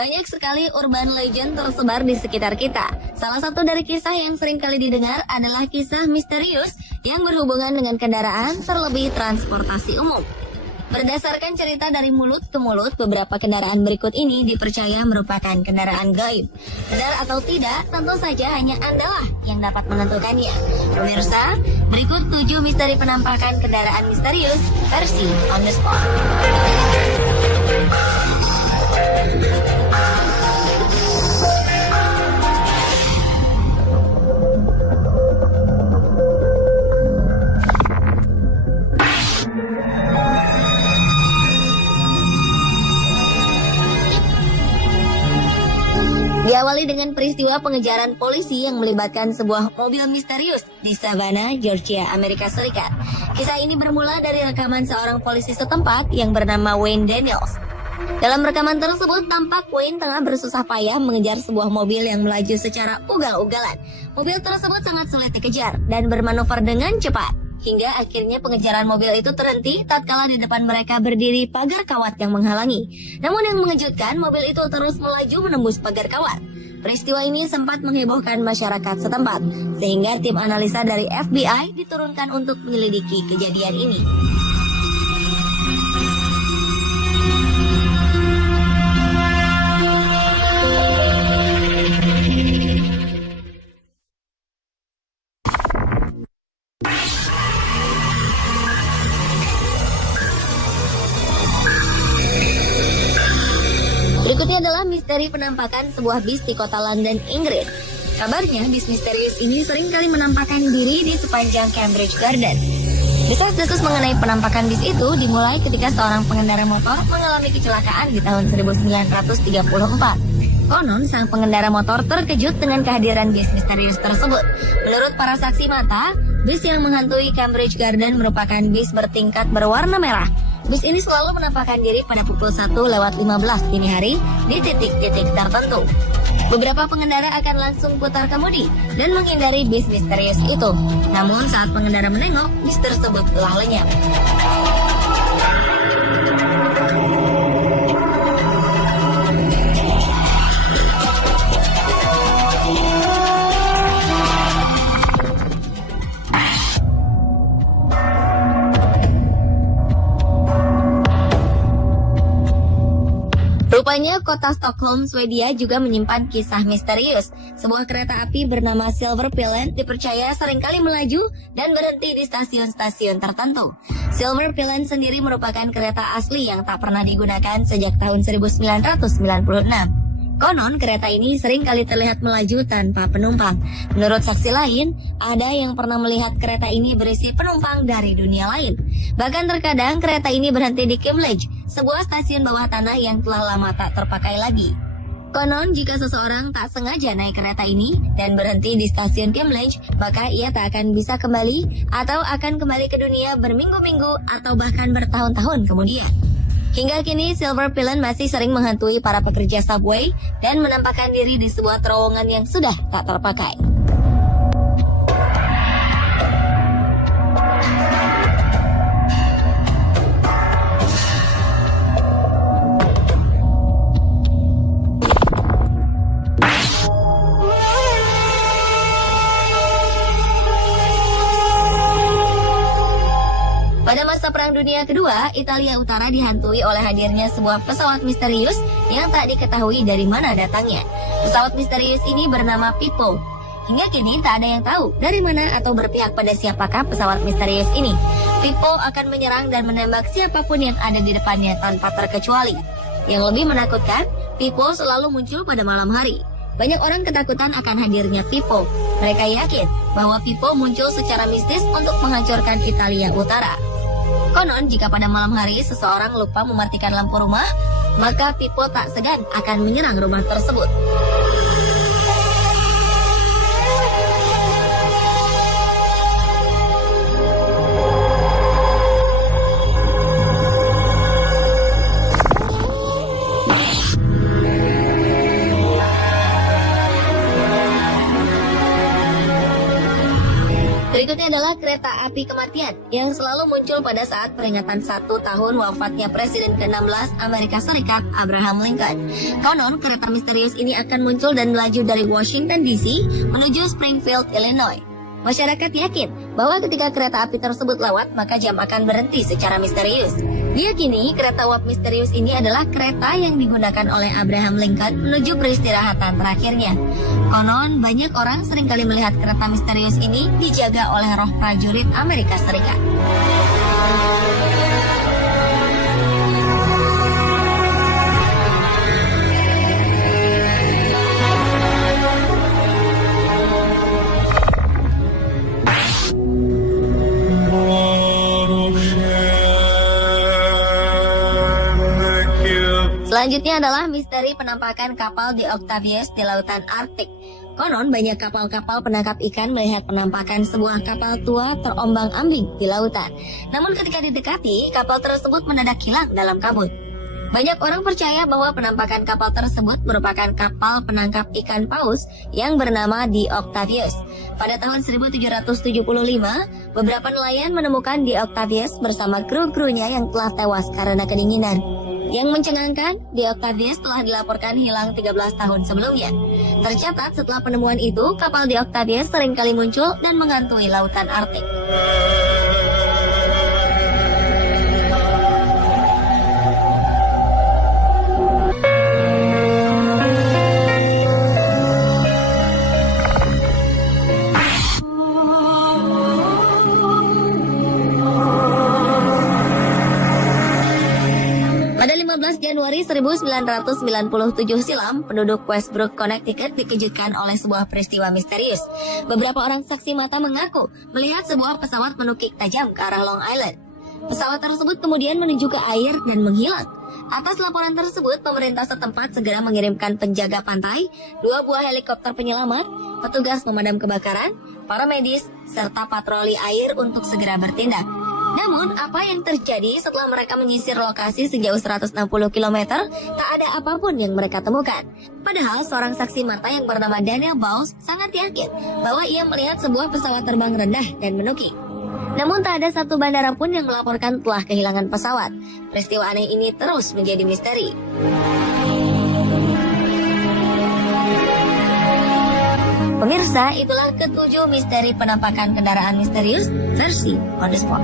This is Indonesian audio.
Banyak sekali urban legend tersebar di sekitar kita. Salah satu dari kisah yang sering kali didengar adalah kisah misterius yang berhubungan dengan kendaraan, terlebih transportasi umum. Berdasarkan cerita dari mulut ke mulut, beberapa kendaraan berikut ini dipercaya merupakan kendaraan gaib. Benar atau tidak, tentu saja hanya Anda yang dapat menentukannya. Pemirsa, berikut 7 misteri penampakan kendaraan misterius versi On The Spot. Diawali dengan peristiwa pengejaran polisi yang melibatkan sebuah mobil misterius di Savannah, Georgia, Amerika Serikat. Kisah ini bermula dari rekaman seorang polisi setempat yang bernama Wayne Daniels. Dalam rekaman tersebut, tampak Wayne tengah bersusah payah mengejar sebuah mobil yang melaju secara ugal-ugalan. Mobil tersebut sangat sulit dikejar dan bermanuver dengan cepat. Hingga akhirnya pengejaran mobil itu terhenti tatkala di depan mereka berdiri pagar kawat yang menghalangi. Namun yang mengejutkan, mobil itu terus melaju menembus pagar kawat. Peristiwa ini sempat menghebohkan masyarakat setempat, sehingga tim analisa dari FBI diturunkan untuk menyelidiki kejadian ini. Berikutnya adalah misteri penampakan sebuah bis di kota London, Inggris. Kabarnya, bis misterius ini sering kali menampakkan diri di sepanjang Cambridge Garden. Desas-desus mengenai penampakan bis itu dimulai ketika seorang pengendara motor mengalami kecelakaan di tahun 1934. Konon, sang pengendara motor terkejut dengan kehadiran bis misterius tersebut. Menurut para saksi mata, bis yang menghantui Cambridge Garden merupakan bis bertingkat berwarna merah. Bis ini selalu menampakkan diri pada pukul 1:15 dini hari di titik-titik tertentu. Beberapa pengendara akan langsung putar kemudi dan menghindari bis misterius itu. Namun saat pengendara menengok, bis tersebut telah lenyap. Rupanya kota Stockholm, Swedia juga menyimpan kisah misterius. Sebuah kereta api bernama Silver Pillen dipercaya seringkali melaju dan berhenti di stasiun-stasiun tertentu. Silver Pillen sendiri merupakan kereta asli yang tak pernah digunakan sejak tahun 1996. Konon, kereta ini sering kali terlihat melaju tanpa penumpang. Menurut saksi lain, ada yang pernah melihat kereta ini berisi penumpang dari dunia lain. Bahkan terkadang kereta ini berhenti di Cambridge, sebuah stasiun bawah tanah yang telah lama tak terpakai lagi. Konon, jika seseorang tak sengaja naik kereta ini dan berhenti di stasiun Cambridge, maka ia tak akan bisa kembali atau akan kembali ke dunia berminggu-minggu atau bahkan bertahun-tahun kemudian. Hingga kini, Silver Pillen masih sering menghantui para pekerja subway dan menampakkan diri di sebuah terowongan yang sudah tak terpakai. Pada masa Perang Dunia Kedua, Italia Utara dihantui oleh hadirnya sebuah pesawat misterius yang tak diketahui dari mana datangnya. Pesawat misterius ini bernama Pippo. Hingga kini tak ada yang tahu dari mana atau berpihak pada siapakah pesawat misterius ini. Pippo akan menyerang dan menembak siapapun yang ada di depannya tanpa terkecuali. Yang lebih menakutkan, Pippo selalu muncul pada malam hari. Banyak orang ketakutan akan hadirnya Pippo. Mereka yakin bahwa Pippo muncul secara mistis untuk menghancurkan Italia Utara. Konon, jika pada malam hari seseorang lupa mematikan lampu rumah, maka Pippo tak segan akan menyerang rumah tersebut. Selanjutnya adalah kereta api kematian yang selalu muncul pada saat peringatan 1 tahun wafatnya Presiden ke-16 Amerika Serikat Abraham Lincoln. Konon, kereta misterius ini akan muncul dan melaju dari Washington DC menuju Springfield, Illinois. Masyarakat yakin bahwa ketika kereta api tersebut lewat, maka jam akan berhenti secara misterius. Diyakini kereta uap misterius ini adalah kereta yang digunakan oleh Abraham Lincoln menuju peristirahatan terakhirnya. Konon, banyak orang seringkali melihat kereta misterius ini dijaga oleh roh prajurit Amerika Serikat. Selanjutnya adalah misteri penampakan kapal di Octavius di lautan Arktik. Konon banyak kapal-kapal penangkap ikan melihat penampakan sebuah kapal tua terombang-ambing di lautan. Namun ketika didekati, kapal tersebut mendadak hilang dalam kabut. Banyak orang percaya bahwa penampakan kapal tersebut merupakan kapal penangkap ikan paus yang bernama di Octavius. Pada tahun 1775, beberapa nelayan menemukan di Octavius bersama kru-krunya yang telah tewas karena kedinginan. Yang mencengangkan, di Octavius telah dilaporkan hilang 13 tahun sebelumnya. Tercatat setelah penemuan itu, kapal di Octavius seringkali muncul dan menghantui lautan Arktik. Pada 15 Januari 1997 silam, penduduk Westbrook, Connecticut dikejutkan oleh sebuah peristiwa misterius. Beberapa orang saksi mata mengaku melihat sebuah pesawat menukik tajam ke arah Long Island. Pesawat tersebut kemudian menuju ke air dan menghilang. Atas laporan tersebut, pemerintah setempat segera mengirimkan penjaga pantai, 2 buah helikopter penyelamat, petugas pemadam kebakaran, para medis, serta patroli air untuk segera bertindak. Namun, apa yang terjadi setelah mereka menyisir lokasi sejauh 160 km, tak ada apapun yang mereka temukan. Padahal, seorang saksi mata yang bernama Daniel Bowles sangat yakin bahwa ia melihat sebuah pesawat terbang rendah dan menukik. Namun, tak ada satu bandara pun yang melaporkan telah kehilangan pesawat. Peristiwa aneh ini terus menjadi misteri. Pemirsa, itulah ke-7 misteri penampakan kendaraan misterius versi On The Spot.